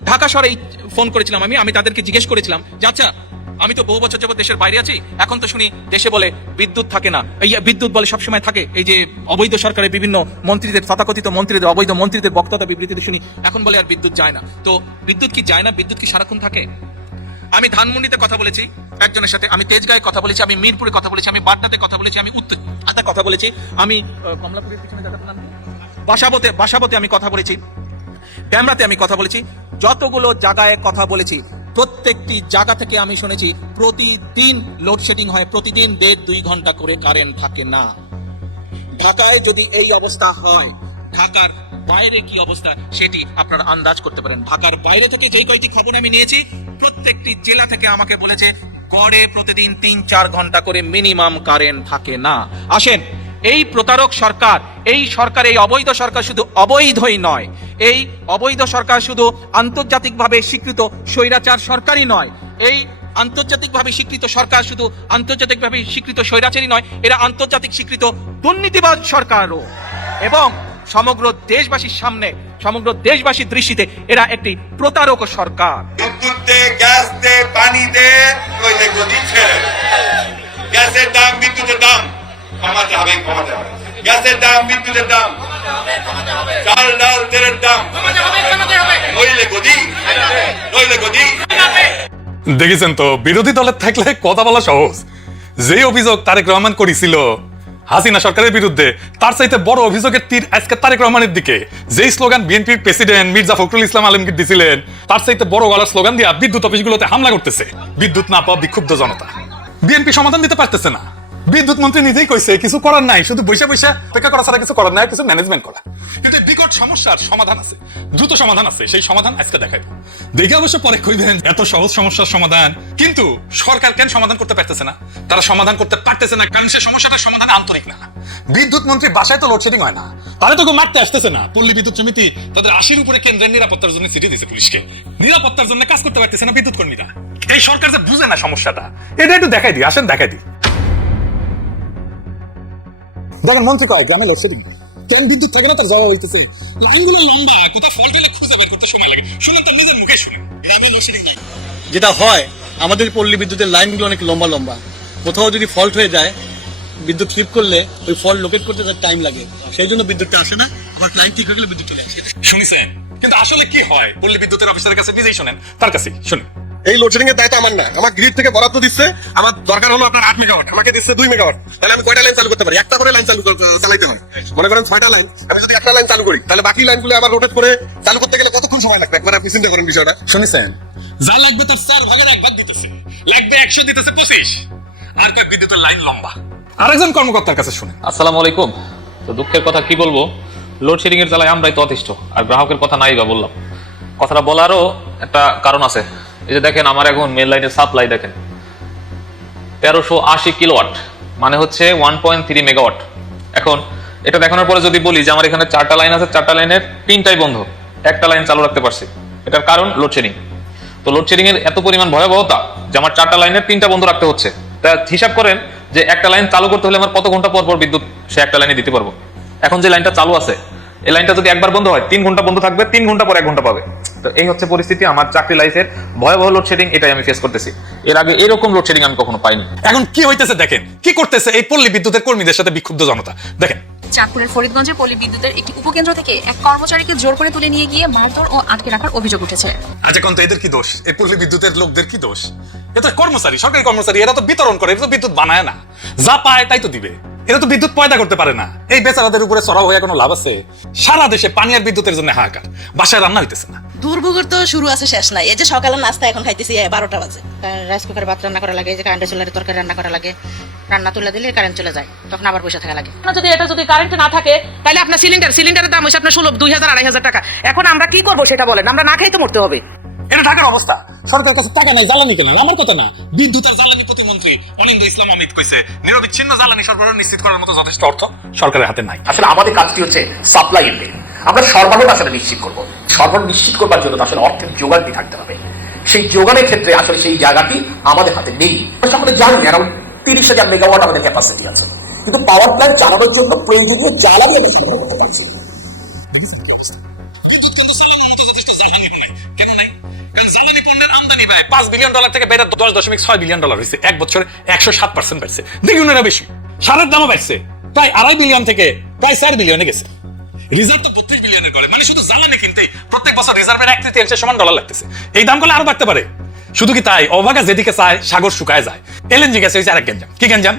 ঢাকা শহরে ফোন করেছিলাম আমি তাদেরকে জিজ্ঞেস করেছিলাম যে আচ্ছা, আমি তো বহু বছর যাবত দেশের বাইরে আছি, এখন তো শুনি দেশে বলে বিদ্যুৎ থাকে না, এই বিদ্যুৎ বলে সবসময় থাকে, এই যে অবৈধ সরকারের বিভিন্ন মন্ত্রীদের, তথাকথিত মন্ত্রীদের, অবৈধ মন্ত্রীদের বক্তব্য বিবৃতিতে শুনি এখন বলে আর বিদ্যুৎ যায় না। তো বিদ্যুৎ কি যায় না? বিদ্যুৎ কি সারাক্ষণ থাকে? আমি ধানমন্ডিতে কথা বলেছি একজনের সাথে, আমি তেজগাঁয়ে কথা বলেছি, আমি মিরপুরে কথা বলেছি, আমি বাড্ডাতে কথা বলেছি, আমি উত্তর কথা বলেছি, আমি কমলাপুরের পিছনে জায়গাটার নাম কি? বাসাবোতে আমি কথা বলেছি, ড্যামরাতে আমি কথা বলেছি, যতগুলো জায়গায় কথা বলেছি প্রত্যেকটি জায়গা থেকে আমি শুনেছি প্রতিদিন লোডশেডিং হয়, প্রতিদিন 1.5-2 ঘন্টা করে কারেন্ট থাকে না। ঢাকায় যদি এই অবস্থা হয়, ঢাকার বাইরে কি অবস্থা সেটি আপনারা আন্দাজ করতে পারেন। ঢাকার বাইরে থেকে যেই কয়েকটি খবর আমি নিয়েছি, প্রত্যেকটি জেলা থেকে আমাকে বলেছে গড়ে প্রতিদিন 3-4 ঘন্টা করে মিনিমাম কারেন্ট থাকে না। আসেন, এই প্রতারক সরকার, এই সরকার, এই অবৈধ সরকার শুধু অবৈধই নয়, এই অবৈধ সরকার শুধু আন্তর্জাতিকভাবে স্বীকৃত স্বৈরাচার সরকারই নয়, এই আন্তর্জাতিকভাবে স্বীকৃত সরকার শুধু আন্তর্জাতিকভাবে স্বীকৃত স্বৈরাচারই নয়, এরা আন্তর্জাতিক স্বীকৃত দুর্নীতিবাজ সরকারও। এবং সমগ্র দেশবাসীর সামনে, সমগ্র দেশবাসীর দৃষ্টিতে এরা একটি প্রতারক সরকার। বিদ্যুৎ দে, গ্যাস দে, পানি দে, নইলে গদি ছেড়ে দে। গ্যাসের দাম, বিদ্যুতের দাম কমাতে হবে। গ্যাসের দাম, বিদ্যুতের দাম, চাল ডাল তেলের দাম নইলে গদি, নইলে গদি। দেখেছেন তো, বিরোধী দলের থাকলে কথা বলা সহজ। যে অভিযোগ তারেক রহমান করেছিল হাসিনা সরকারের বিরুদ্ধে, তার চাইতে বড় অভিযোগের তীর আজকে তারেক রহমানের দিকে। যেই স্লোগান বিএনপির প্রেসিডেন্ট মির্জা ফখরুল ইসলাম আলমগীর দিছিলেন, তার চাইতে বড় গলার স্লোগান দিয়া বিদ্যুৎ অফিসগুলোতে হামলা করতেছে বিদ্যুৎ না পাওয়া বিক্ষুব্ধ জনতা। বিএনপি সমাধান দিতে পারতেছে না। বিদ্যুৎ মন্ত্রী নিজেই কইছে কিছু করার নাই, শুধু বৈশা অপেক্ষা করা ছাড়া কিছু করার নাই, কিছু ম্যানেজমেন্ট করা। কিন্তু বিকট সমস্যার সমাধান আছে, দ্রুত সমাধান আছে, সেই সমাধান আজকে দেখাই। দেখে অবশ্য পরে কইবেন এত সহজ সমস্যার সমাধান, কিন্তু সরকার কেন সমাধান করতে পারতেছে না? তারা সমাধান করতে পারতেছে না কারণ সে সমস্যাটার সমাধান আন্তরিক না। বিদ্যুৎ মন্ত্রী বাসায় তো লোডশেডিং হয় না, তারা তো মারতে আসতেছে না। পল্লী বিদ্যুৎ সমিতি তাদের 80-র উপরে কেন্দ্রের নিরাপত্তার জন্য চিঠি দিয়েছে পুলিশকে, নিরাপত্তার জন্য কাজ করতে পারতেছে না বিদ্যুৎ কর্মীরা। এই সরকার যে বুঝে না সমস্যাটা, এটা একটু দেখাই দিই, আসেন দেখাই দিই। দেখেন মন্ত্রী কয় গ্রামে লোডশেডিং, কেন বিদ্যুৎ থাকে না তার জবাব হইতেছে লাইনগুলো লম্বা, কোথাও ফল্ট হলে খুঁজে বের করতে সময় লাগে। শুনুন তার নিজের মুখে শুনুন, গ্রামে লোডশেডিং নাই। যেটা হয়, আমাদের পল্লী বিদ্যুতের লাইনগুলো অনেক লম্বা লম্বা, কোথাও যদি ফল্ট হয়ে যায়, বিদ্যুৎ ফ্লিপ করলে ওই ফল্ট লোকেট করতে তার টাইম লাগে, সেই জন্য বিদ্যুৎটা আসে না। আবার লাইন ঠিক হয়ে গেলে বিদ্যুৎ চলে আসে। শুনিছেন? কিন্তু আসলে কি হয় পল্লী বিদ্যুতের অফিসারের কাছে নিজেই শুনেন, তার কাছে শুনুন। এই লোডশেডিং এর দায়িত্ব আমার না, আমার গ্রিড থেকে বরাদ্দ দিচ্ছে, আমার দরকার হলো আপনার 8 মেগাওয়াট, আমাকে দিচ্ছে 2 মেগাওয়াট, তাহলে আমি কয়টা লাইন চালু করতে পারি? একটা করে লাইন চালাইতে হয়। মনে করেন 6টা লাইন, আমি যদি একটা লাইন চালু করি, তাহলে বাকি লাইনগুলো আবার রোটেট করে চালু করতে গেলে কতক্ষণ সময় লাগবে? একবার আপনি চিন্তা করেন বিষয়টা। শুনিছেন? যা লাগবে তার 4 ভাগের 1 ভাগ দিতেছে, লাগবে 100 দিতেছে 25, আর কয় বিদ্যুতের লাইন লম্বা। আরেকজন কর্মকর্তার কাছে শুনেন। আসসালামু আলাইকুম। তো দুঃখের কথা কি বলবো, লোডশেডিং এর জ্বালায় আমরাই তো অতিষ্ঠ, আর গ্রাহকের কথা নাই বা বললাম। কথাটা বলারও একটা কারণ আছে। এই যে দেখেন, আমার এখন মেন লাইনের সাপ্লাই দেখেন 1380 কিলোওয়াট, মানে হচ্ছে 1.3 মেগাওয়াট। এখন এটা দেখানোর পরে যদি বলি যে আমার এখানে 4টা লাইন আছে, 4টা লাইনের 3টাই বন্ধ, একটা লাইন চালু রাখতে পারছি, এটার কারণ লোডশেডিং। তো লোডশেডিং এর এত পরিমাণ ভয়াবহতা যে আমার 4টা লাইনের 3টা বন্ধ রাখতে হচ্ছে। তা হিসাব করেন যে একটা লাইন চালু করতে হলে আমার কত ঘন্টা পর পর বিদ্যুৎ সে একটা লাইনে দিতে পারবো। এখন যে লাইনটা চালু আছে, এই লাইনটা যদি একবার বন্ধ হয় 3 ঘন্টা বন্ধ থাকবে, 3 ঘন্টা পর 1 ঘন্টা পাবে। তো এই হচ্ছে পরিস্থিতি। আমার চাকরি লাইফের ভয়াবহ লোডশেডিং, এটাই আমি ফেস করতেছি। এর আগে এরকম লোডশেডিং আমি কখনো পাইনি। এখন কি হইতেছে দেখেন, কি করতেছে এই পল্লী বিদ্যুতের কর্মীদের সাথে বিক্ষুব্ধ জনতা। দেখেন, চাঁদপুরের ফরিদগঞ্জে পল্লী বিদ্যুতের একটি উপকেন্দ্র থেকে এক কর্মচারীকে জোর করে তুলে নিয়ে গিয়ে মারধর ও আটকে রাখার অভিযোগ উঠেছে। আজ এখন তো এদের কি দোষ? এই পল্লী বিদ্যুতের লোকদের কি দোষ? এটা কর্মচারী, সরকারি কর্মচারী, এরা তো বিতরণ করে, এরা তো বিদ্যুৎ বানায় না, যা পায় তাই তো দিবে। এরা তো বিদ্যুৎ পয়দা করতে পারে না। এই বেচারাদের উপরে চড়াও হয়ে কোনো লাভ আছে? সারা দেশে পানি আর বিদ্যুতের জন্য হাহাকার, বাসায় রান্না হইতেছে না। দুর্ভোগের তো শুরু আছে শেষ নাই। এই যে সকালের নাস্তা এখন খাইতেছি 12টা বাজে, রাইস কুকারে ভাত রান্না করা লাগে, যে কারেন্টের চুলারে তরকারি রান্না করা লাগে, রান্না তুলে দিলে কারেন্ট চলে যায়, তখন আবার বসে থাকা লাগে। যদি কারেন্ট না থাকে তাহলে আপনার সিলিন্ডারের দাম হচ্ছে আপনার সুলভ 2000-2500 টাকা। এখন আমরা কি করবো সেটা বলেন? আমরা না খাই তো মরতে হবে। এটা ঢাকার অবস্থা। সরকারের কাছে টাকা নাই, জ্বালানি কেনা আমার কথা না। বিদ্যুৎ আর জ্বালানি প্রতিমন্ত্রী অনিন্দ ইসলাম অমিত কইছে নিরবিচ্ছিন্ন জ্বালানি সরবরাহ নিশ্চিত করার মতো যথেষ্ট অর্থ সরকারের হাতে নাই। আসলে আমাদের কাজটি হচ্ছে সাপ্লাই এন্ড, আমরা সরবরাহ আসলে নিশ্চিত করবো। সরবরাহ নিশ্চিত করবার জন্য আসলে অর্থের যোগানটি থাকতে হবে। সেই যোগানের ক্ষেত্রে আসলে সেই জায়গাটি আমাদের হাতে নেই। সকলে জানেন অ্যারাউন্ড 30,000 মেগাওয়াট আমাদের ক্যাপাসিটি আছে, কিন্তু পাওয়ার প্ল্যান্ট চালানোর জন্য প্রয়োজনীয় জ্বালানি আমি সংগ্রহ করতে পারছি। পায় $5 বিলিয়ন থেকে বেড়ে $10.6 বিলিয়ন হয়েছে, এক বছরে 107% বাড়ছে, দ্বিগুণেরও বেশি। সারের দামও বাড়ছে, প্রায় $2.5 বিলিয়ন থেকে প্রায় $4 বিলিয়নে গেছে। রিজার্ভ তো 32 বিলিয়নের করে, মানে শুধু জ্বালানি কিনতেই প্রত্যেক বছর রিজার্ভের 1/3 সমান ডলার লাগতেছে। এই দাম করলে আরো বাড়তে পারে। শুধু কি তাই, অভাগা যেদিকে চায় সাগর শুকায় যায়। এলএনজি গ্যাস হয়েছে আরেক গেঞ্জাম। কি গেঞ্জাম?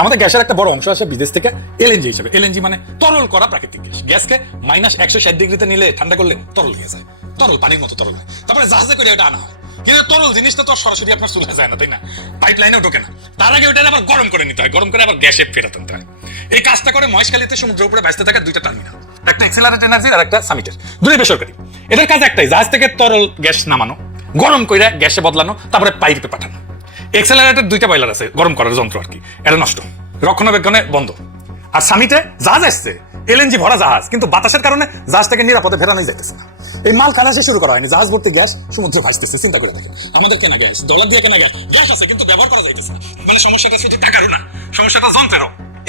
আমাদের গ্যাসের একটা বড় অংশ আসে বিদেশ থেকে এলএনজি হিসেবে। এলএনজি মানে তরল করা প্রাকৃতিক গ্যাস। গ্যাসকে -160 ডিগ্রিতে নিলে ঠান্ডা করলে তরল হয়ে যায়, তরল পানির মতো তরল হয়। তারপরে জাহাজে করে এটা আনা হয়। কিন্তু তরল জিনিসটা তো সরাসরি আপনার চুলায় যায় না, তাই না? পাইপ লাইনেও ঢোকে না। তার আগে ওটা আবার গরম করে নিতে হয়, গরম করে আবার গ্যাসে ফেরত আনতে হয়। এই কাজটা করে মহেশখালীতে সমুদ্রের উপরে ভাসতে থাকা দুইটা টার্মিনাল, একটা এক্সেলারেট এনার্জি আর একটা সামিটের, দুটোই বেসরকারি। এদের কাজ একটাই, জাহাজ থেকে তরল গ্যাস নামানো, গরম করে গ্যাসে বদলানো, তারপরে পাইপে পাঠানো। এক্সেলারেটের দুইটা বয়লার আছে, গরম করার যন্ত্র আর কি, এটা নষ্ট, রক্ষণাবেক্ষণে বন্ধ। আর সামিটে জাহাজ আসছে, এলএনজি ভরা জাহাজ, কিন্তু বাতাসের কারণে জাহাজটাকে নিরাপদে ফেরানোই যাইতেছে না। এই মাল খালাসে শুরু করা হয়নি, জাহাজ ভর্তি গ্যাস সমুদ্রে ভাসতেছে। চিন্তা করে দেখেন, আমাদের কেনা গ্যাস, ডলার দিয়ে কেনা গ্যাস, গ্যাস আছে কিন্তু ব্যবহার করা যাইতেছে না। মানে সমস্যাটা শুধু টাকারও না, সমস্যাটা যন্ত্রেরও।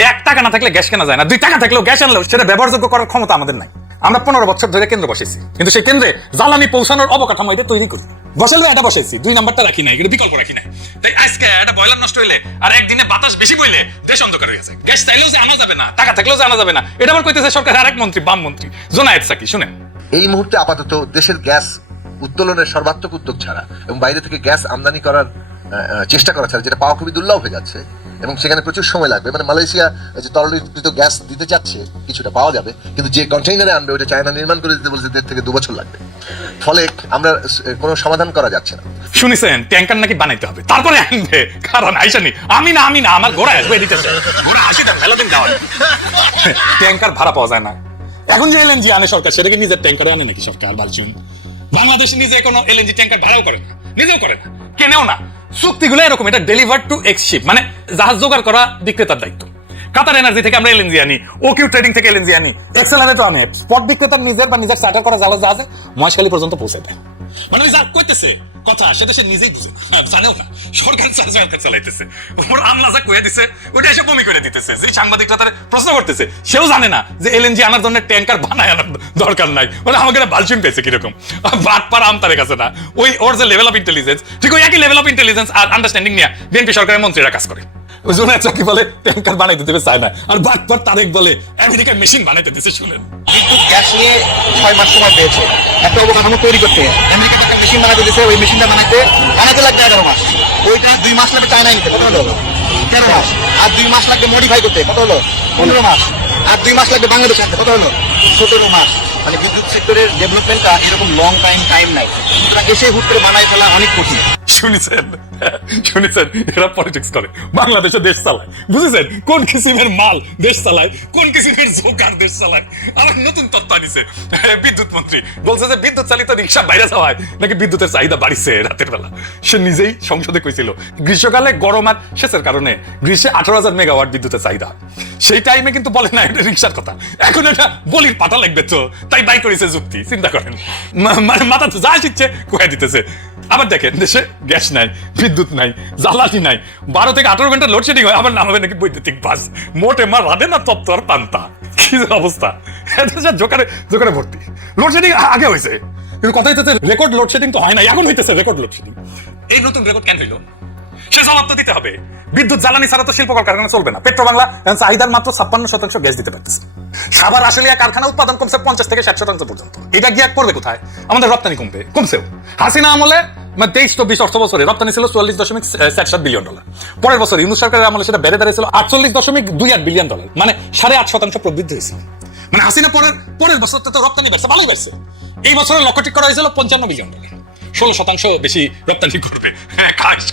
$1 না থাকলে গ্যাস কেনা যায় না, $2 থাকলেও গ্যাস আনলেও সেটা ব্যবহারযোগ্য করার ক্ষমতা আমাদের নাই। আমরা 15 বছর ধরে কেন্দ্র বসেছি, কিন্তু সেই কেন্দ্রে জ্বালানি পৌঁছানোর অবকাঠামো এটা তৈরি করি। বসালে এটা বসেছি, 2 নাম্বারটা রাখি নাই, এটা বিকল্প রাখি নাই। তাই আজকে একটা বয়লার নষ্ট হইলে আর একদিনে বাতাস বেশি বইলে দেশ অন্ধকার হয়ে গেছে। গ্যাস চাইলেও যে আনা যাবে না, টাকা থাকলেও যে আনা যাবে না, এটা আবার কইতেছে সরকার আরেক মন্ত্রী, বাম মন্ত্রী জোনায়েদ সাকি। শুনেন, এই মুহূর্তে আপাতত দেশের গ্যাস উত্তোলনের সর্বাত্মক উদ্যোগ ছাড়া এবং বাইরে থেকে গ্যাস আমদানি করার চেষ্টা করা ছাড়া, যেটা পাওয়া খুবই দুর্লভ হয়ে যাচ্ছে এবং সেখানে প্রচুর সময় লাগবে। মানে মালয়েশিয়া যে তরলীকৃত গ্যাস দিতে চাচ্ছে, কিছুটা পাওয়া যাবে, কিন্তু যে কন্টেইনারে আনবে ওটা চায়না নির্মাণ করে দিতে বলছে 1.5 থেকে 2 বছর লাগবে। ফলে আমরা কোনো সমাধান করা যাচ্ছে না। শুনিছেন ট্যাঙ্কার নাকি বানাইতে হবে, তারপরে আনবে। কারণ আইসানি আমি না আমার ঘোড়া আসবে দিতেছে, ঘোড়া আসি না ফেলে দিন দাও। ট্যাঙ্কার ভাড়া পাওয়া যায় না। এখন যে এলএনজি আনে সরকার, সেটাকে নিজের ট্যাঙ্কারে আনে নাকি সরকার? বালচুন, বাংলাদেশ নিজে কোনো এলএনজি ট্যাঙ্কার ভাড়াও করে না, নিজেও করে না, কেনেও না। চুক্তিগুলো এরকম, এটা ডেলিভার টু এক্সশিপ, মানে জাহাজ জোগাড় করা বিক্রেতার দায়িত্ব। কাতার এনার্জি থেকে আমরা এলএনজি আনি, ওকিউ ট্রেডিং থেকে এলএনজি আনি, এক্সেলারেটর আনে, স্পট বিক্রেতার নিজের বা নিজের চার্টার করা জাহাজে মহেশখালী পর্যন্ত পৌঁছে দেয়। মানে ওই যা কইতেছে কথা, সেটা সে নিজেই বুঝে না, জানেও না। সরকার চালাইতেছে, ওর আমলা যা কয়ে দিছে ওইটা এসে বমি করে দিতেছে। যে সাংবাদিকরা তার প্রশ্ন করতেছে, সেও জানে না যে এলএনজি আনার জন্য ট্যাঙ্কার বানায় আনার দরকার নাই। মানে আমাকে বালচুন পেয়েছে কিরকম, বাট পার আম তারের কাছে না। ওই ওর যে লেভেল অফ ইন্টেলিজেন্স, ঠিক ওই একই লেভেল অফ ইন্টেলিজেন্স আর আন্ডারস্ট্যান্ডিং নিয়ে বিএনপি সরকারের মন্ত্রীরা কাজ করে। ওই জন্য চাকরি বলে ট্যাঙ্কার বানাইতে দেবে চায় না, আর বাট পার তারেক বলে আমেরিকার মেশিন বানাইতে দিতে। শুনেন, কিন্তু গ্যাস নিয়ে 6 মাস সময় পেয়েছে একটা অবকাঠামো তৈরি করতে। আমেরিকা একটা মেশিন বানাতে দিয়েছে, ওই মেশিনটা বানাতে লাগবে 11 মাস। ওইটা 2 মাস লাগবে চায়নায় নিতে, কত হলো? 13 মাস। আর 2 মাস লাগবে মডিফাই করতে, কত হলো? 15 মাস। আর 2 মাস লাগবে বাংলাদেশ আনতে, কত হলো? 17 মাস। মানে বিদ্যুৎ সেক্টরের ডেভেলপমেন্টটা এরকম লং টাইম নাই, সুতরাং এসে হুট করে বানাই ফেলা অনেক কঠিন। শুনেছেন এরা পলিটিক্স করে, বাংলাদেশে দেশ চালায়। বুঝেছেন কোন কিসিমের মাল দেশ চালায়, কোন কিসিমের জোকার দেশ চালায়। আমার নতুন তথ্য আনিছে বিদ্যুৎ মন্ত্রী, বলছে যে বিদ্যুৎ চালিত রিক্সা বাইরে যাওয়ায় নাকি বিদ্যুতের চাহিদা বাড়িছে রাতের বেলা। সে নিজেই সংসদে কইছিল গ্রীষ্মকালে গরম আর সেচের কারণে গ্রীষ্মে 18,000 মেগাওয়াট বিদ্যুতের চাহিদা। সেই টাইমে কিন্তু বলে না এটা রিক্সার কথা, এখন এটা বলির পাটা লাগবে তো, তাই বাই করেছে যুক্তি। চিন্তা করেন, মানে মাথা যা শিখছে কয়ে দিতেছে। আবার দেখেন দেশে গ্যাস নাই, বিদ্যুৎ নাই, জ্বালানি নাই, 12 থেকে 18 ঘন্টা লোডশেডিং হয়। আবার নামাবে নাকি বৈদ্যুতিক বাস, মোটে মা রাধে না তত্ত্ব আর পান্তা। কি অবস্থা, জোকারে ভর্তি। লোডশেডিং আগে হয়েছে, কিন্তু কথা হইতেছে রেকর্ড লোডশেডিং তো হয় না, এখন হইতেছে রেকর্ড লোডশেডিং। এই নতুন রেকর্ড কেন হইল, সে জবাব তো দিতে হবে। বিদ্যুৎ জ্বালানি ছাড়া তো শিল্প কলকারখানা চলবে না। পেট্রো বাংলা চাহিদার মাত্র 56% গ্যাস দিতে পারতেছে। সাভার আশুলিয়া কারখানা উৎপাদন কমছে 50 থেকে 60% পর্যন্ত। এটা গিয়ে পড়বে কোথায়? আমাদের রপ্তানি কমছেও। হাসিনা আমলে 23-24 অর্থ বছরে রপ্তানি ছিল $44.77 বিলিয়ন। পরের বছর ইউনূস সরকারের আমলে সেটা বেড়ে দাঁড়িয়েছিল $48.28 বিলিয়ন, মানে 8.5% প্রবৃদ্ধি হয়েছিল। মানে হাসিনা পরের বছর তো রপ্তানি বেড়েছে, ভালোই বেড়েছে। এই বছরে লক্ষ্য ঠিক করা হয়েছিল $55 বিলিয়ন, 16% বেশি রপ্তানি করবে।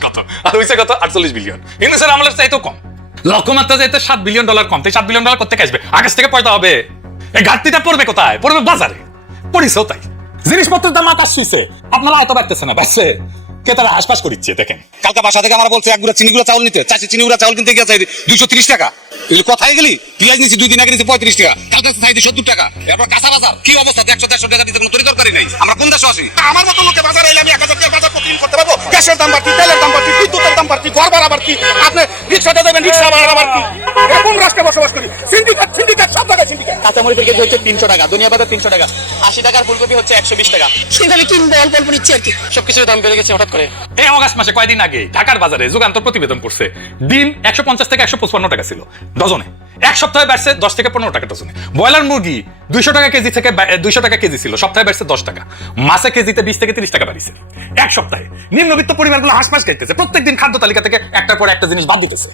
কত আর হয়েছে কত? 48 বিলিয়ন। ইউনূসের আমলের চাইতেও কম। লক্ষ্যমাত্রা যাইতে $7 বিলিয়ন কম। তাই $7 বিলিয়ন কোথেকে আসবে? আগস্ট থেকে পয়দা হবে। এই ঘাটতিটা পড়বে কোথায়? পড়বে বাজারে। পড়িছেও তাই, জিনিসপত্রের দাম আকাশ ছুঁইছে, আপনারা এত বাড়তেছে না, বাড়ছে ক্রেতারা হাসপাস করিচ্ছে। দেখেন কালকে বাসা থেকে আমরা বলছে এক গুড়া চিনি গুঁড়া চাউল নিতে, চাষি চিনি গুঁড়া চাউল কিনতে গিয়ে 230 টাকা। এগুলো কোথায় গেলি? পেঁয়াজ নিচ্ছি 2 দিন আগে নিচ্ছি 35 টাকা, কালকে চাইছি 70 টাকা। এরপর কাঁচা বাজার কি অবস্থা? 100-150 টাকা দিতে কোনো তরি দরকারি নাই। আমরা কোন দেশে আসি? আমার মতো লোকে বাজারে এলে আমি 1000 টাকা বাজার প্রতিদিন করতে পারবো? গ্যাসের দাম বাড়তি, তেলের দাম বাড়তি, বিদ্যুতের দাম বাড়তি, ঘর ভাড়া বাড়তি, আপনি রিক্সাতে দেবেন রিক্সা ভাড়া বাড়তি। কোন রাষ্ট্রে বসবাস করি? সিন্ডিকেট সব জায়গায় সিন্ডিকেট। কাঁচামরিচের কেজি হচ্ছে 300 টাকা, দুনিয়া পাতা 300 টাকা, 80 টাকার ফুলকপি হচ্ছে 120 টাকা। সেভাবে কিনবো, অল্প অল্প নিচ্ছি আর কি। সবকিছুর দাম বেড়ে গেছে হঠাৎ করে। এই অগাস্ট মাসে কয়েকদিন আগে ঢাকার বাজারে যুগান্তর প্রতিবেদন করছে ডিম 150 থেকে 155 টাকা ছিল ডজনে, এক সপ্তাহে বাড়ছে 10 থেকে 15 টাকা ডজনে। ব্রয়লার মুরগি 200 টাকা কেজি থেকে 200 টাকা কেজি ছিল, সপ্তাহে বাড়ছে 10 টাকা। মাছে কেজিতে 20 থেকে 30 টাকা বাড়িছে এক সপ্তাহে। নিম্নবিত্ত পরিবারগুলো হাঁস খাইতেছে, প্রত্যেকদিন খাদ্য তালিকা থেকে একটার পর একটা জিনিস বাদ দিতেছে,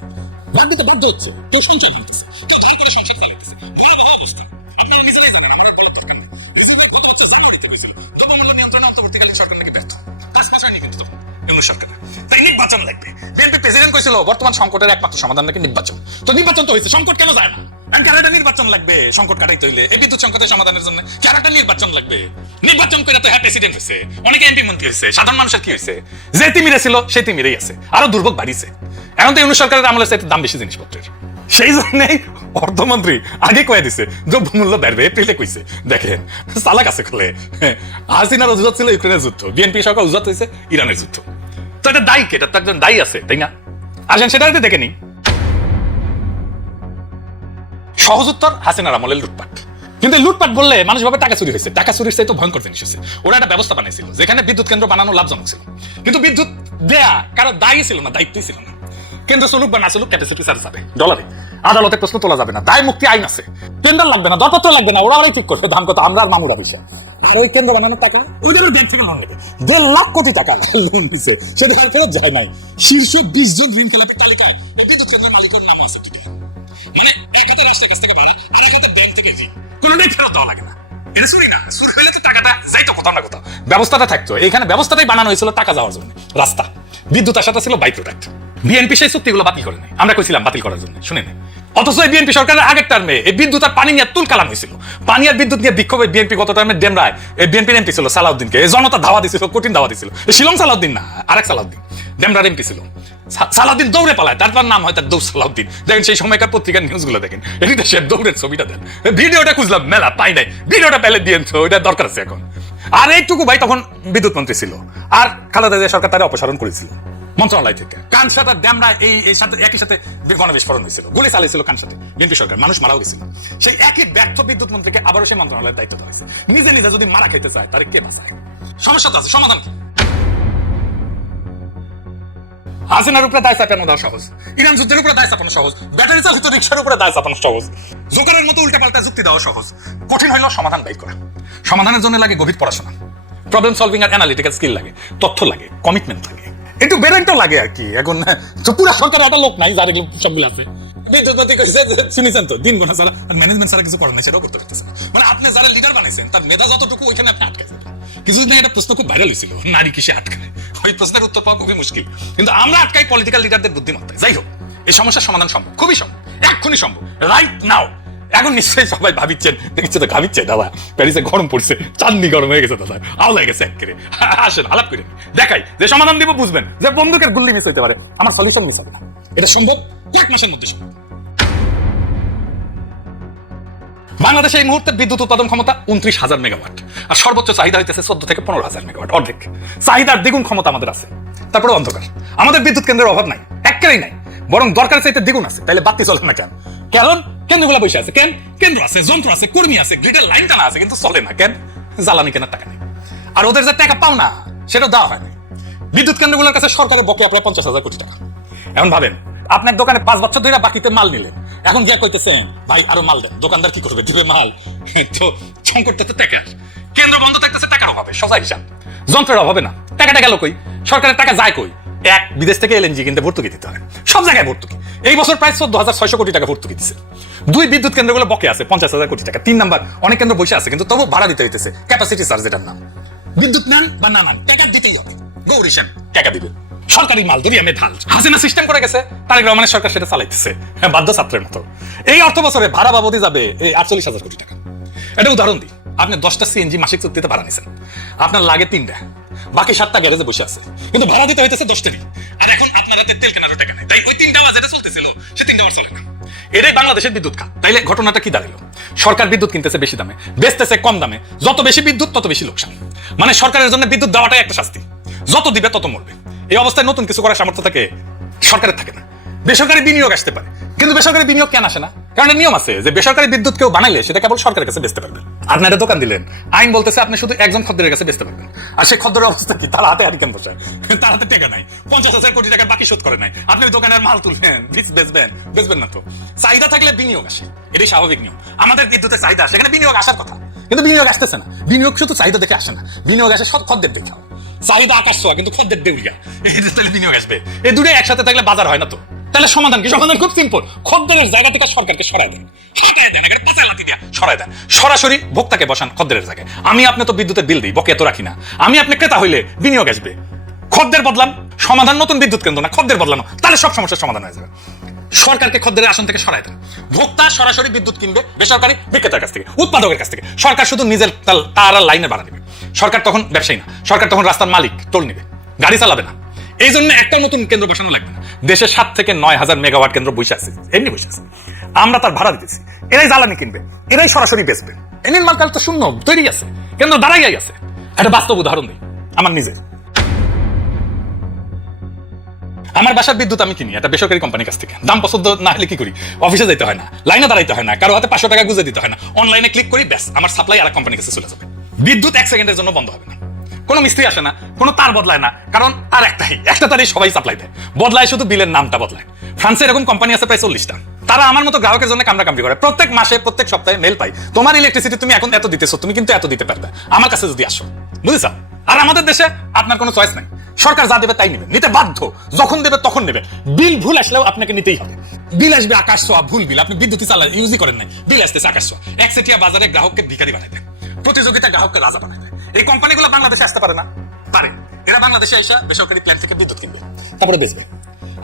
বাদ দিতে বাধ্য হচ্ছে। কেউ সঞ্চয় দিতেছে, কেউ ধার করে সংসার চালাতেছে। ভয়াবহ অবস্থা। আপনারা নিজেরাই জানেন আমাদের দল দরকার নেই। রিজার্ভের কত হচ্ছে জানুয়ারিতে হয়েছিল। দ্রব্যমূল্য নিয়ন্ত্রণে অন্তর্বর্তীকালীন সরকার নাকি ব্যর্থ। 5 মাস হয়নি কিন্তু ইউনূস সরকার। তাই নির্বাচন লাগবে। বিএনপি প্রেসিডেন্ট কইছিল বর্তমান সংকটের একমাত্র সমাধান নাকি নির্বাচন। তো নির্বাচন তো হয়েছে, সংকট কেন যায় না? একটা নির্বাচন লাগবে সংকট কাটাইতে হইলে। এই বিদ্যুৎ সংকটের সমাধানের জন্য একটা নির্বাচন লাগবে। নির্বাচন করে তো হ্যাঁ প্রেসিডেন্ট হয়েছে, অনেকে এমপি মন্ত্রী হয়েছে, সাধারণ মানুষের কি হয়েছে? যে তিমিরে ছিল সেই তিমিরেই আছে, আরো দুর্ভোগ বাড়িছে। এখন তো ইউনূস সরকারের আমলে চাইতে দাম বেশি জিনিসপত্রের। সেই জন্যই অর্থমন্ত্রী আগে কয়ে দিছে দ্রব্যমূল্য বাড়বে, এপ্রিলে কইছে। দেখেন চালাক আছে খোলে। হাসিনার অজুহাত ছিল ইউক্রেনের যুদ্ধ, বিএনপি সরকার অজুহাত হয়েছে ইরানের যুদ্ধ। তো এটা দায়ী কে? এটা তো একজন দায়ী আছে, তাই না? আসেন সেটা দেখে নিই। সহজ উত্তর, হাসিনার আমলের লুটপাট। কিন্তু লুটপাট বললে মানুষ ভাবে টাকা চুরি হয়েছে। টাকা চুরির চাইতে ভয়ঙ্কর জিনিস হয়েছে। ওরা একটা ব্যবস্থা বানাইছিল যেখানে বিদ্যুৎ কেন্দ্র বানানো লাভজনক ছিল, কিন্তু বিদ্যুৎ দেয়া কারো দায়ী ছিল না, দায়িত্বই ছিল না। কেন্দ্র চলুক বা না চলুক, ক্যাপাসিটি চার্জ যাবে ডলারে, আদালতে প্রশ্ন তোলা যাবে না, দায় মুক্তি আইন আছে, টেন্ডার লাগবে না, দরপত্র লাগবে না, ওরা ঠিক করবে দাম কত, আমরা আর মামুরা বিষয়। আর ওই কেন্দ্র বানানোর টাকা ওদের ব্যাংক থেকে লোন নেবে, 1.5 লাখ কোটি টাকা লোন দিচ্ছে, সেটা ফেরত যায় নাই। শীর্ষ 20 জন ঋণ খেলাপি তালিকায় এই বিদ্যুৎ কেন্দ্রের মালিকের নাম আছে ঠিক, মানে এক হাতে রাষ্ট্রের কাছ থেকে ভাড়া, আর এক হাতে ব্যাংক থেকে ঋণ, কোনোটাই ফেরত দেওয়া লাগে না। এটা চুরি না, চুরি হইলে তো টাকাটা যাইতো কোথাও না কোথাও, ব্যবস্থাটা থাকতো। এখানে ব্যবস্থাটাই বানানো হয়েছিল টাকা যাওয়ার জন্য। রাস্তা, বিদ্যুৎ আসাটা ছিল বাই প্রোডাক্ট। বিএনপি সেই চুক্তিগুলো বাতিল করে নেই, আমরা কইছিলাম বাতিল করার জন্য, শুনেন। অথচ এই বিএনপি সরকারের আগের টার্মে এই বিদ্যুৎ আর পানি নিয়ে তুলকালাম হয়েছিল। পানি আর বিদ্যুৎ নিয়ে বিক্ষোভে বিএনপি গত টার্মে ডেমরায় এই বিএনপি এমপি ছিল সালাউদ্দিনকে, এই জনতা ধাওয়া দিছিল, কঠিন ধাওয়া দিছিল। শিলং সালাউদ্দিন না, আরেক সালাউদ্দিন ডেমরার এমপি ছিল। সালাউদ্দিন দৌড়ে পালায়, তারপর নাম হয় তার দৌড় সালাউদ্দিন। দেখেন সেই সময়কার পত্রিকার নিউজগুলো দেখেন, এটিতে সে দৌড়ের ছবিটা দেন। ভিডিওটা খুঁজলাম মেলা পাই নাই, ভিডিওটা পেলে দিয়েন তো, ওইটা দরকার আছে এখন। আর এইটুকু ভাই তখন বিদ্যুৎ মন্ত্রী ছিল, আর খালেদা জিয়া সরকার তারা অপসারণ করেছিল মন্ত্রণালয় থেকে। কানসাটা ড্যামরা এই সাথে একই সাথে গণবিস্ফোরণ হয়েছিল, গুলি চালিয়েছিল কানসাতে বিএনপি সরকার, মানুষ মারাও গেছিল। সেই একই ব্যর্থ বিদ্যুৎ মন্ত্রীকে আবারও সেই মন্ত্রণালয়ের দায়িত্ব দেওয়া হয়েছে। নিজে নিজে যদি মারা খাইতে চায় তাহলে কে বাঁচায়? সমস্যা তো আছে, সমাধান কি? হাসিনার উপরে দায় চাপানো দেওয়া সহজ, ইরান যুদ্ধের উপরে দায় চাপানো সহজ, ব্যাটারি চালিত রিক্সার উপরে দায় চাপানো সহজ, জোকারের মতো উল্টা পাল্টা যুক্তি দেওয়া সহজ। কঠিন হইল সমাধান বের করা। সমাধানের জন্য লাগে গভীর পড়াশোনা, প্রবলেম সলভিং আর অ্যানালিটিক্যাল স্কিল লাগে, তথ্য লাগে, কমিটমেন্ট লাগে, একটু বেরেন্ট লাগে আর কি। এখন তো পুরো সরকারের একটা লোক নাই যার এগুলো সবগুলো আছে। বিদ্যুৎপতি শুনেছেন তো, দিন গোনা ছাড়া ম্যানেজমেন্ট ছাড়া কিছু করেন না, সেটাও করতে পারতেছে। মানে আপনি যারা লিডার বানাইছেন তার মেধা যতটুকু ওইখানে আপনি আটকে যাবেন। কিছুদিন একটা প্রশ্ন খুব ভাইরাল হয়েছিল, নারী কিসে আটকায়? ওই প্রশ্নের উত্তর পাওয়া খুবই মুশকিল, কিন্তু আমরা আটকাই পলিটিক্যাল লিডারদের বুদ্ধিমত্তায়। যাই হোক, এই সমস্যার সমাধান সম্ভব, খুবই সম্ভব, এক্ষুনি সম্ভব, রাইট নাও। এখন নিশ্চয়ই সবাই ভাবিচ্ছেন, দেখছে তো ভাবিচ্ছে দাদা প্যারিসে গরম পড়ছে, চাঁদনি গরম হয়ে গেছে দাদা, আওলা গেছে একেবারে। আসেন আলাপ করে দেখাই, যে সমাধান দিব বুঝবেন যে বন্দুকের গুল্লি মিস হইতে পারে, আমার সলিউশন মিস হবে না। এটা সম্ভব, 1 মাসের মধ্যে সম্ভব। বাংলাদেশে এই মুহূর্তে বিদ্যুৎ উৎপাদন ক্ষমতা 29,000 মেগাওয়াট, আর সর্বোচ্চ চাহিদা হইতেছে 14 থেকে 15,000 মেগাওয়াট, অর্ধেক। চাহিদার দ্বিগুণ ক্ষমতা আমাদের আছে, তারপরে অন্ধকার। আমাদের বিদ্যুৎ কেন্দ্রের অভাব নাই, একেবারেই নাই, বরং দরকার চাইতে দ্বিগুণ আছে। তাইলে বাতি চলে না কেন? কারণ কেন্দ্রগুলো বসে আছে, কেন? কেন্দ্র আছে, যন্ত্র আছে, কর্মী আছে, গ্রিডের লাইন টানা আছে, কিন্তু চলে না কেন? জ্বালানি কেনার টাকা নেই, আর ওদের যে টাকা পাও না সেটা দেওয়া হয় না। বিদ্যুৎ কেন্দ্রগুলোর কাছে সরকারের বকেয়া প্রায় 50,000 কোটি টাকা। এখন ভাবেন, আপনার দোকানে 5 বছর ধরে বাকিতে মাল নিলেন, এখন গিয়া কইতেছেন ভাই আরো মাল দেন, দোকানদার কি করবে? দিবে মাল। তো সংকটটা তো টাকার, কেন্দ্র বন্ধ থাকতেছে টাকার অভাবে, সোজা হিসাব। যন্ত্রের অভাবে না, টাকাটা গেল কই? সরকারের টাকা যায় কই? এক, বিদেশ থেকে এলএনজি কিনতে ভর্তুকি দিতে হয়, সব জায়গায় ভর্তুকি। এই বছর প্রায় 14,600 কোটি টাকা ভর্তুকি দিচ্ছে। 2, বিদ্যুৎ কেন্দ্রগুলো বকে আছে 50,000 কোটি টাকা। 3 নাম্বার, অনেক কেন্দ্র বসে আছে কিন্তু তবু ভাড়া দিতে হইতেছে, ক্যাপাসিটি চার্জ যেটার নাম। বিদ্যুৎ নেন বা না নেন, টাকা দিতেই হবে, গৌরিশান টাকা দিবেন। সরকারি মাল ধরি আমি ঢাল, হাসিনা সিস্টেম করে গেছে, তারেক রহমানের সরকার সেটা চালাইতেছে বাধ্য ছাত্রের মতো। এই অর্থ বছরে ভাড়া বাবদই যাবে এই 48,000 কোটি টাকা। এটা উদাহরণ দিই, আপনি 10টা সিএনজি মাসিক চুক্তিতে ভাড়া নিছেন, আপনার লাগে 3টা, বাকি 7টা গ্যারেজে বসে আছে, কিন্তু ভাড়া দিতে হইতেছে 10টারই। আর এখন আপনার হাতে তেল কেনারও টাকা নেই, তাই ওই 3টা যেটা চলতেছিল সে 3টা আর চলে না। এটাই বাংলাদেশের বিদ্যুৎ খাত। তাইলে ঘটনাটা কি দাঁড়ালো? সরকার বিদ্যুৎ কিনতেছে বেশি দামে, বেচতেছে কম দামে। যত বেশি বিদ্যুৎ তত বেশি লোকসান। মানে সরকারের জন্য বিদ্যুৎ দেওয়াটাই একটা শাস্তি, যত দিবে তত মরবে। এই অবস্থায় নতুন কিছু করার সামর্থ্য থাকে সরকারের থাকে না। বেসরকারি বিনিয়োগ আসতে পারে, কিন্তু বেসরকারি বিনিয়োগ কেন আসে না? কারণ এর নিয়ম আছে যে বেসরকারি বিদ্যুৎ কেউ বানাইলে সেটা কেবল সরকারের কাছে বেচতে পারবেন। আপনার একটা দোকান দিলেন, আইন বলতেছে আপনি শুধু একজন খদ্দের কাছে বেচতে পারবেন। আর সেই খদ্দের অবস্থা কি, তার হাতে হারিকেন বসায়, তার হাতে টাকা নাই, 50,000 কোটি টাকার বাকি শোধ করে নাই, আপনি ওই দোকানের মাল তুলবেন, বেচবেন না তো। চাহিদা থাকলে বিনিয়োগ আসে, এটাই স্বাভাবিক নিয়ম। আমাদের বিদ্যুতের চাহিদা আসে, এখানে বিনিয়োগ আসার কথা, কিন্তু বিনিয়োগ আসতেছে না। বিনিয়োগ শুধু চাহিদা দেখে আসে না, বিনিয়োগ আসে সব খদ্দের দেখে। চাহিদা আকাশ ছোঁয়া, কিন্তু খদ্দের দেউলিয়া, তাহলে বিনিয়োগ আসবে। এই দুটোই একসাথে থাকলে বাজার হয় না তো। তাহলে সমাধান কি? সমাধান খুব সিম্পল, খদ্দের জায়গা থেকে সরকারকে সরায় দেন, সরায় দেন, সরাসরি ভোক্তাকে বসান খদ্দের জায়গায়। আমি আপনি তো বিদ্যুতের বিল দিই, বকেয়া তো রাখি না। আমি আপনি ক্রেতা হইলে বিনিয়োগ আসবে, খদ্দের বদলান, সমাধান নতুন বিদ্যুৎ কেন্দ্র না, খদ্দের বদলানো, তাহলে সব সমস্যার সমাধান হয়ে যাবে। সরকারকে খদ্দের আসন থেকে সরায় দেন, ভোক্তা সরাসরি বিদ্যুৎ কিনবে বেসরকারি বিক্রেতার কাছ থেকে, উৎপাদকের কাছ থেকে। সরকার শুধু নিজের তার লাইনে বাড়া নেবে। সরকার তখন ব্যবসায়ী না, সরকার তখন রাস্তার মালিক, টোল নেবে, গাড়ি চালাবে না। এই জন্য একটা নতুন কেন্দ্র বসানো লাগবে না। দেশে 7 থেকে 9,000 মেগাওয়াট কেন্দ্র বসে আছে, এমনি বসে আছে। আমরা তার ভাড়া দিতেছি, এরাই জ্বালানি কিনবে, এরাই সরাসরি বেচবে। এমনি মার্কাল তো শূন্য তৈরি আছে, কেন্দ্র দাঁড়াই আছে। একটা বাস্তব উদাহরণ দিই আমার নিজের। আমার বাসার বিদ্যুৎ আমি কিনি একটা বেসরকারি কোম্পানির কাছ থেকে। দাম পছন্দ না হলে কি করি? অফিসে যেতে হয় না, লাইনে দাঁড়াইতে হয় না, কারো হাতে 500 টাকা গুঁজে দিতে হয় না, অনলাইনে ক্লিক করি, ব্যাস আমার সাপ্লাই আর কোম্পানির কাছে চলে যাবে। বিদ্যুৎ 1 সেকেন্ডের জন্য বন্ধ হবে না, কোনো মিস্ত্রি আসে না, কোনো তার বদলায় না, কারণ তার একটা তারই সবাই সাপ্লাই দেয়, বদলায় শুধু বিলের নামটা বদলায়। ফ্রান্সে এরকম কোম্পানি আছে প্রায় 40টা। তারা আমার মতো গ্রাহকের জন্য কামড়াকামড়ি করে, প্রত্যেক মাসে প্রত্যেক সপ্তাহে মেল পাই, তোমার ইলেকট্রিসিটি তুমি এখন এত দিতেছো, তুমি কিন্তু এত দিতে পারবে আমার কাছে যদি আসো, বুঝেছ? আর আমাদের দেশে আপনার কোনো চয়েস নাই, সরকার যা দেবে তাই নেবেন, নিতে বাধ্য, যখন দেবে তখন নেবেন। বিল ভুল আসলেও আপনাকে নিতেই হবে। বিল আসবে আকাশ ছোঁয়া, ভুল বিল, আপনি বিদ্যুৎ ইউজই করেন নাই, বিল আসতেছে আকাশ ছোঁয়া। একচেটিয়া বাজারে গ্রাহককে ভিখারি বানাই দেয়, প্রতিযোগিতা গ্রাহককে রাজা বানাই দেয়। এই কোম্পানিগুলো বাংলাদেশে আসতে পারে না, পারে। এরা বাংলাদেশে এসে বেসরকারি প্ল্যান্ট থেকে বিদ্যুৎ কিনবে, তারপরে বেচবে।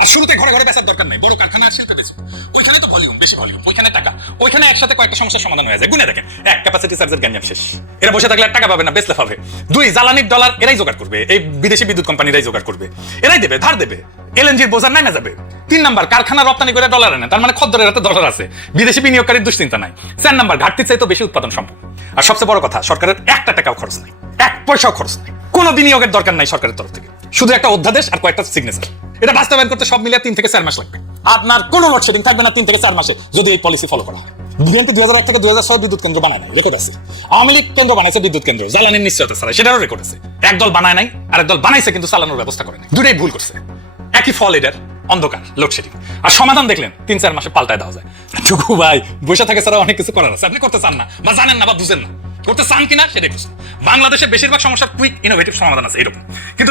আর শুরুতে ঘরে ঘরে বেচার দরকার নেই, বড় কারখানা আর শিল্পে বেচবে। ওইখানে তো ভলিউম, বেশি ভলিউম, ওইখানে টাকা, ওইখানে একসাথে কয়েকটা সমস্যার সমাধান হয়ে যায়। গুনে দেখেন, 1 ক্যাপাসিটি চার্জের গ্যাঞ্জাম শেষ। এরা বসে থাকলে টাকা পাবে না, বেচলে পাবে। 2 জ্বালানির ডলার এরাই জোগাড় করবে, এই বিদেশি বিদ্যুৎ কোম্পানিরাই জোগাড় করবে, এরাই দেবে, ধার দেবে, এলএনজির বোঝার নাই না যাবে। 3 নাম্বার, কারখানা রপ্তানি করে ডলার আনে, তার মানে খদ্দরের হাতে ডলার আছে, বিদেশি বিনিয়োগকারীর দুশ্চিন্তা নাই। 4 নাম্বার, ঘাটতির চাইতে বেশি উৎপাদন সম্ভব। আর সবচেয়ে বড় কথা, সরকারের 1 টাকাও খরচ নাই, 1 পয়সাও খরচ নাই, কোনো বিনিয়োগের দরকার নাই সরকারের তরফ থেকে, শুধু একটা অধ্যাদেশ আর কয়েকটা সিগনেচার। এটা বাস্তবায়ন করতে সব মিলিয়ে 3 থেকে 4 মাস লাগবে। আপনার কোনো লোডশেডিং থাকবে না 3 থেকে 4 মাসে, যদি এই পলিসি ফলো করা হয়। বিএনপি 2001 থেকে 2006 বিদ্যুৎ কেন্দ্র বানায় নাই, রেকর্ড আছে। আওয়ামী লীগ কেন্দ্র বানাইছে বিদ্যুৎ কেন্দ্র, জ্বালানির নিশ্চয়তা ছাড়া, সেটারও রেকর্ড আছে। একদল বানায় নাই, আরেক দল বানাইছে কিন্তু চালানোর ব্যবস্থা করে নাই, দুটোই ভুল করছে। একই ফল এটার, অন্ধকার, লোডশেডিং। আর সমাধান দেখলেন 3-4 মাসে পাল্টায় দেওয়া যায়। টুকু ভাই বসে থাকে ছাড়া অনেক কিছু করার আছে, আপনি করতে চান না, বা জানেন না, বা বুঝেন না, করতে চান কিনা সেটাই প্রশ্ন। বাংলাদেশের বেশিরভাগ সমস্যার কুইক ইনোভেটিভ সমাধান আছে এরকম, কিন্তু